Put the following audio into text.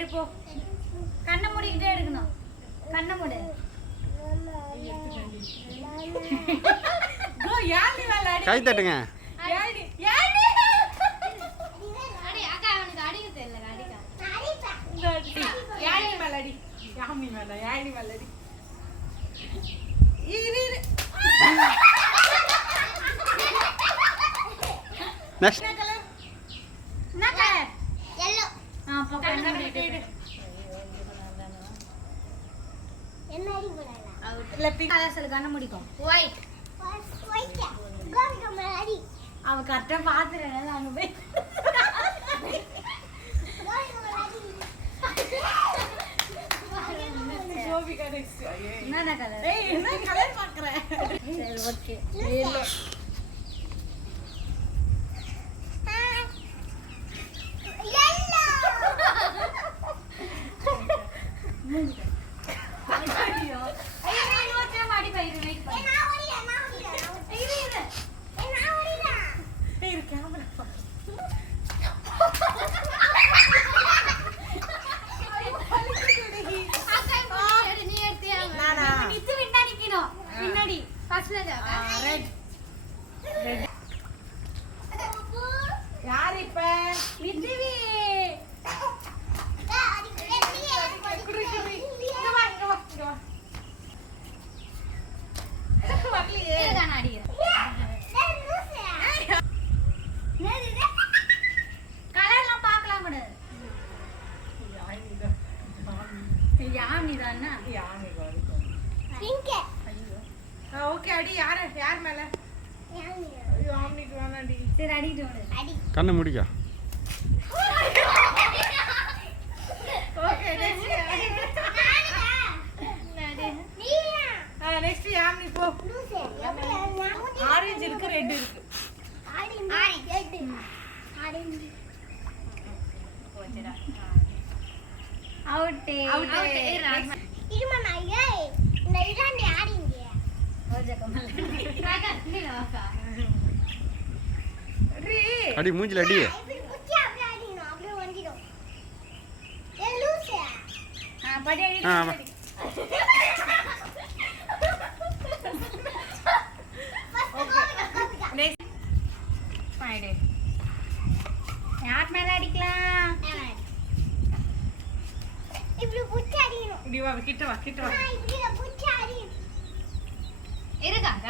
எடுப்போ. கண்ணை மூடிக்கிட்டே எடுக்கணும். கண்ணை மூடு. கை தட்டுங்க. நெக்ஸ்ட் என்ன கலர்? yellow. போங்க என்ன பண்ணிட்டு? என்ன அடி போடலாம்? இல்ல பிங்க் கலர் சொல்ல கண்ண முடிக்கும். white. white. கோபி கமலடி. அவ கரெக்ட்டா பாத்துறேன் அங்க போய். கோபி கரெக்ட். என்ன கலர்? ஏய் என்ன கலர் பாக்குற? சரி ஓகே. yellow. யார் இப்ப நிதிவி கலர்லாம் பார்க்கலாம் கூட. யாமிதானா? பிங்க். ஓகே அடி யார் மேல? ஐயோ ஆம்னிக்கு வேணாடி. சரி அடிக்கிட்டு விடு. அடி. கண்ணை முடிக்க. ஓகே நெக்ஸ்ட் யாம்னி போ. ஆரஞ்சு இருக்கு ரெட் இருக்கு. அவுட் இருமனா ஏய் இந்த இராண்டி ஆடிங்க. ஓஜா கமல். அடி மூஞ்சில அடி. இப்படி குச்சி அப்படியே ஆடினோம் அப்படியே வந்திடும். ஏய் லூசு. படி அடி. நெக்ஸ்ட் ஃபைடு. யார் மேல அடிக்கலாம்? இப்படி குச்சி ஆடினோம். இப்படி வா கிட்ட வா இப்படி குச்சி ஆடி. இருக்காங்க.